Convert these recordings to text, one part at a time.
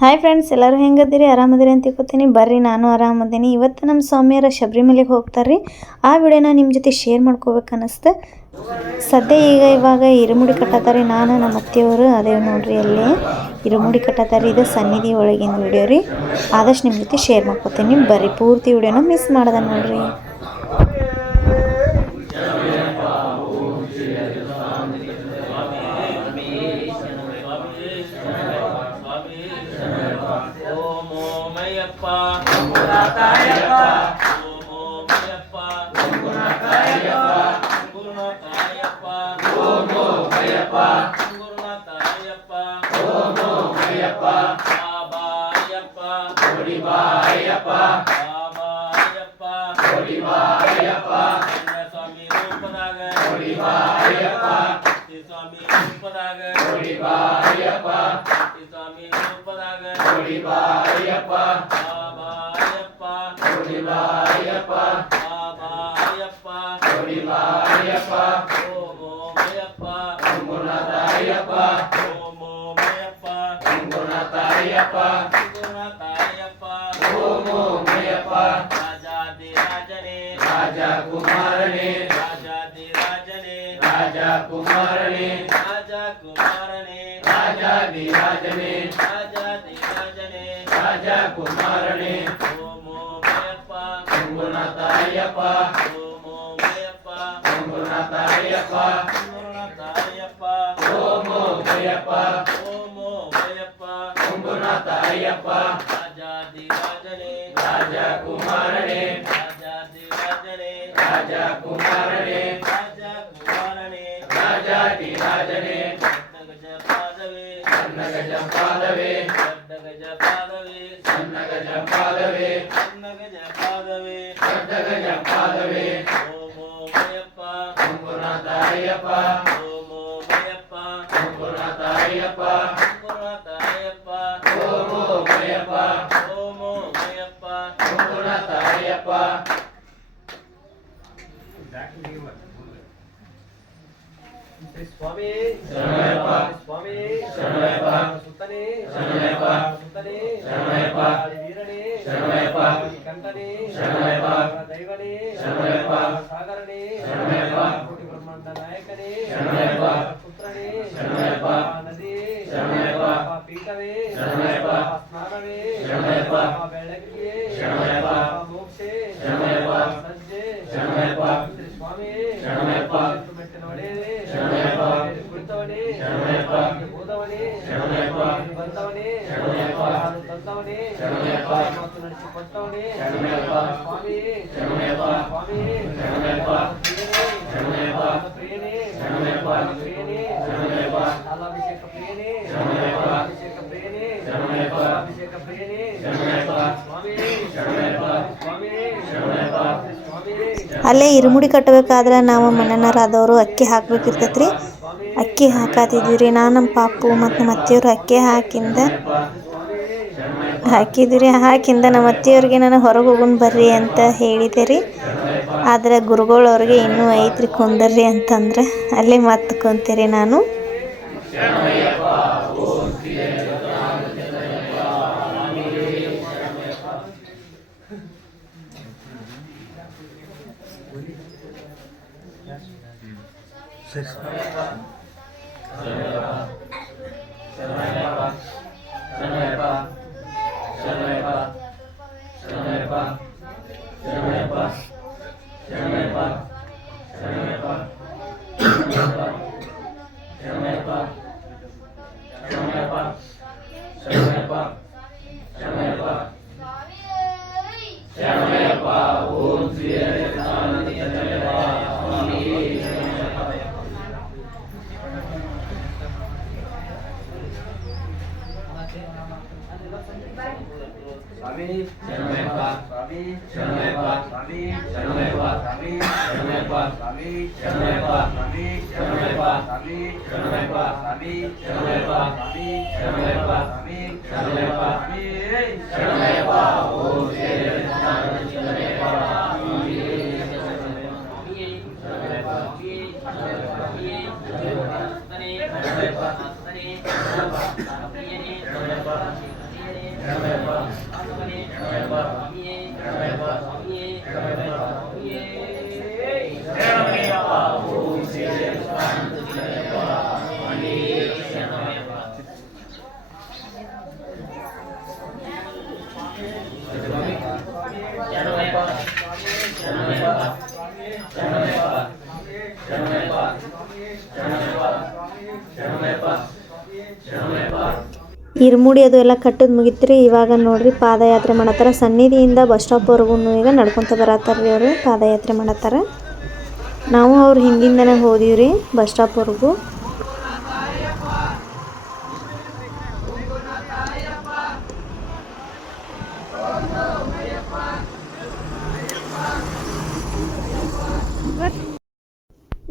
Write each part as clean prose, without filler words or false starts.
Hi friends, ಎಲ್ಲರೂ ಹೆಂಗದಿರಿ? ಆರಾಮದಿರಿ ಅಂತ ತಿಳ್ಕೊತೀನಿ. ಬರ್ರಿ, ನಾನು ಆರಾಮದೀನಿ. ಇವತ್ತು ನಮ್ಮ ಸ್ವಾಮಿಯರ ಶಬರಿಮಲೆಗೆ ಹೋಗ್ತಾರೆ. ಆ ವಿಡಿಯೋನ ನಿಮ್ಮ ಜೊತೆ ಶೇರ್ ಮಾಡ್ಕೋಬೇಕು ಅನ್ನಿಸ್ತು. ಸದ್ಯ ಇವಾಗ ಇರುಮುಡಿ ಕಟ್ಟತ್ತಾರೆ. ನಾನು ನಮ್ಮ ಅತ್ತೆಯವರು ಅದೇ ನೋಡ್ರಿ, ಅಲ್ಲಿ ಇರುಮುಡಿ ಕಟ್ಟತ್ತಾರೆ. ಇದು ಸನ್ನಿಧಿ ಒಳಗಿನ ವಿಡಿಯೋ ರೀ. ಆದಷ್ಟು ನಿಮ್ಮ ಜೊತೆ ಶೇರ್ ಮಾಡ್ಕೋತೀನಿ. ಬರ್ರಿ, ಪೂರ್ತಿ ವಿಡಿಯೋನ ಮಿಸ್ ಮಾಡದ ನೋಡ್ರಿ. ಸ್ವಾಮಿ ಶರಣಯ್ಯಪ್ಪ, ಸ್ವಾಮಿ ಶರಣಯ್ಯಪ್ಪ, ಸುತ್ತನೇ ಶರಣಯ್ಯಪ್ಪ, ಸುತ್ತನೇ ಶರಣಯ್ಯಪ್ಪ, ವೀರನೇ ಶರಣಯ್ಯಪ್ಪ, ಕಂಠನೇ ಶರಣಯ್ಯಪ್ಪ, ದೈವನೇ ಶರಣಯ್ಯಪ್ಪ, ಸಾಗರನೇ ಶರಣಯ್ಯಪ್ಪ, ಕೋಟಿ ಬ್ರಹ್ಮಾಂಡ ನಾಯಕನೇ ಶರಣಯ್ಯಪ್ಪ, ಪುತ್ರನೇ ಶರಣಯ್ಯಪ್ಪ, ನದಿಯೇ ಶರಣಯ್ಯಪ್ಪ, ಪೀಠವೇ ಶರಣಯ್ಯಪ್ಪ, ಸ್ನಾನವೇ ಶರಣಯ್ಯಪ್ಪ, ಬೆಳಗಿಗೆ ಶರಣಯ್ಯಪ್ಪ, ಮೋಕ್ಷೆ ಶರಣಯ್ಯಪ್ಪ, ಸಜ್ಜೆ ಶರಣಯ್ಯಪ್ಪ, ಸ್ವಾಮಿ ಶರಣಯ್ಯಪ್ಪ, ಮೆಟ್ಟಿನ ಒಡೆಯದೇ ಶರಣಯ್ಯಪ್ಪ, ಕುಳಿತವನೇ ಶರಣಯ್ಯಪ್ಪ, ಓದವನೇ ಶರಣಯ್ಯಪ್ಪ, ಬಂದವನೇ ಶರಣಯ್ಯಪ್ಪ, ತಂದವನೇ ಶರಣಯ್ಯಪ್ಪ, ಮತ್ತು ನಡೆಸಿಕೊಟ್ಟವನೇ ಶರಣಯ್ಯಪ್ಪ, ಸ್ವಾಮಿ ಶರಣಯ್ಯಪ್ಪ, ಸ್ವಾಮಿ ಶರಣಯ್ಯಪ್ಪ, ಪ್ರಿಯನೇ ಶರಣಯ್ಯಪ್ಪ, ಪ್ರಿಯನೇ ಶರಣಯ್ಯಪ್ಪ, ಹಾಲಾಭಿಷೇಕ ಪ್ರಿಯನೇ ಶರಣಯ್ಯಪ್ಪ, ಅಭಿಷೇಕ ಪ್ರಿಯನೇ ಶರಣಯ್ಯಪ್ಪ, ಅಭಿಷೇಕ ಪ್ರಿಯನೇ ಶರಣಯ್ಯಪ್ಪ, ಸ್ವಾಮಿ ಶರಣಯ್ಯಪ್ಪ, ಸ್ವಾಮಿ ಶರಣಯ್ಯಪ್ಪ, ಸ್ವಾಮಿ. ಅಲ್ಲೇ ಇರುಮುಡಿ ಕಟ್ಟಬೇಕಾದ್ರೆ ನಾವು ಮನೆಯವರಾದವರು ಅಕ್ಕಿ ಹಾಕ್ಬೇಕಿರ್ತೈತ್ರಿ. ಅಕ್ಕಿ ಹಾಕಾತಿದ್ವಿ ರೀ. ನಾನು ನಮ್ಮ ಪಾಪು ಮತ್ತು ನಮ್ಮ ಅತ್ತೆಯವರು ಅಕ್ಕಿ ಹಾಕಿದ್ವಿ ರೀ. ಹಾಕಿಂದ ನಮ್ಮ ಅತ್ತೆಯವ್ರಿಗೆ ನಾನು ಹೊರಗೆ ಹೋಗೋಣ ಬರ್ರಿ ಅಂತ ಹೇಳಿದೆ ರೀ. ಆದರೆ ಗುರುಗಳವ್ರಿಗೆ ಇನ್ನೂ ಐತ್ರಿ ಕುಂದರ್ರಿ ಅಂತಂದ್ರೆ ಅಲ್ಲೇ ಮತ್ತೆ ಕುಂತೀರಿ ನಾನು. ಸ್ವಾಮಿ ಶರಣಯ್ಯಪ್ಪ, ಸ್ವಾಮಿ ಶರಣಯ್ಯಪ್ಪ, ಸ್ವಾಮಿ ಶರಣಯ್ಯಪ್ಪ, ಸ್ವಾಮಿ ಶರಣಯ್ಯಪ್ಪ, ಸ್ವಾಮಿ ಶರಣಯ್ಯಪ್ಪ, ಸ್ವಾಮಿ ಶರಣಯ್ಯಪ್ಪ, ಸ್ವಾಮಿ ಶರಣಯ್ಯಪ್ಪ, ಸ್ವಾಮಿ ಶರಣಯ್ಯಪ್ಪ, ಸ್ವಾಮಿ ಶರಣಯ್ಯಪ್ಪ, ಸ್ವಾಮಿ ಶರಣಯ್ಯಪ್ಪ, ಸ್ವಾಮಿ ಶರಣಯ್ಯಪ್ಪ, ಓಂ ಶ್ರೀ ಶರಣಯ್ಯಪ್ಪ, ಸ್ವಾಮಿ ಶರಣಯ್ಯಪ್ಪ, ಇರುಮುಡಿ ಅದು ಎಲ್ಲ ಕಟ್ಟೋದು ಮುಗಿತ್ರಿ. ಇವಾಗ ನೋಡ್ರಿ ಪಾದಯಾತ್ರೆ ಮಾಡತ್ತಾರ. ಸನ್ನಿಧಿಯಿಂದ ಬಸ್ ಸ್ಟಾಪ್ವರೆಗೂ ಈಗ ನಡ್ಕೊತ ಬರತ್ತಾರ್ರಿ ಅವರು ಪಾದಯಾತ್ರೆ ಮಾಡತ್ತಾರ. ನಾವು ಅವ್ರ ಹಿಂದಿಂದನೇ ಹೋದೀವ್ರಿ ಬಸ್ ಸ್ಟಾಪ್ವರೆಗೂ.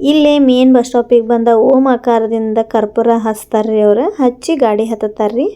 ಇಲ್ಲೇ ಮೇನ್ ಬಸ್ ಸ್ಟಾಪಿಗೆ ಬಂದ ಓಂ ಆಕಾರದಿಂದ ಕರ್ಪೂರ ಹಚ್ತಾರ್ರಿ ಅವ್ರು. ಹಚ್ಚಿ ಗಾಡಿ ಹತ್ತತ್ತಾರ್ರಿ.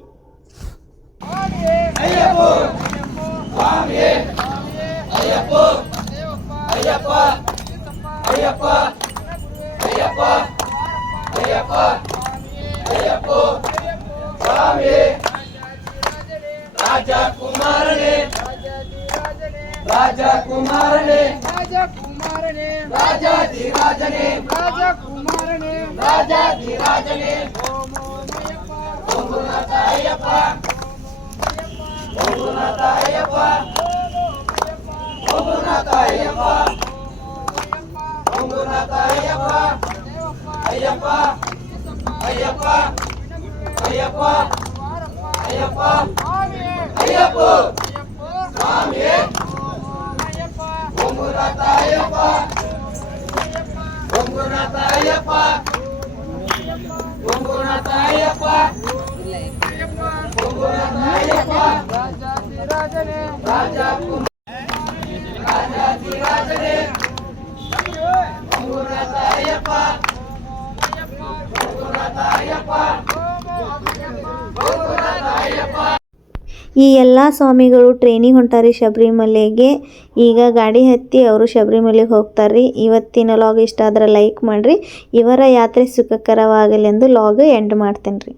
ಈ ಎಲ್ಲ ಸ್ವಾಮಿಗಳು ಟ್ರೈನಿಗೆ ಹೊಂಟಾರಿ ಶಬರಿಮಲೆಗೆ. ಈಗ ಗಾಡಿ ಹತ್ತಿ ಅವರು ಶಬರಿಮಲೆಗೆ ಹೋಗ್ತಾರ್ರಿ. ಇವತ್ತಿನ ಲಾಗ್ ಇಷ್ಟ ಆದ್ರೆ ಲೈಕ್ ಮಾಡಿರಿ. ಇವರ ಯಾತ್ರೆ ಸುಖಕರವಾಗಲೆಂದು ಲಾಗ್ ಎಂಡ್ ಮಾಡ್ತೇನೆ ರೀ.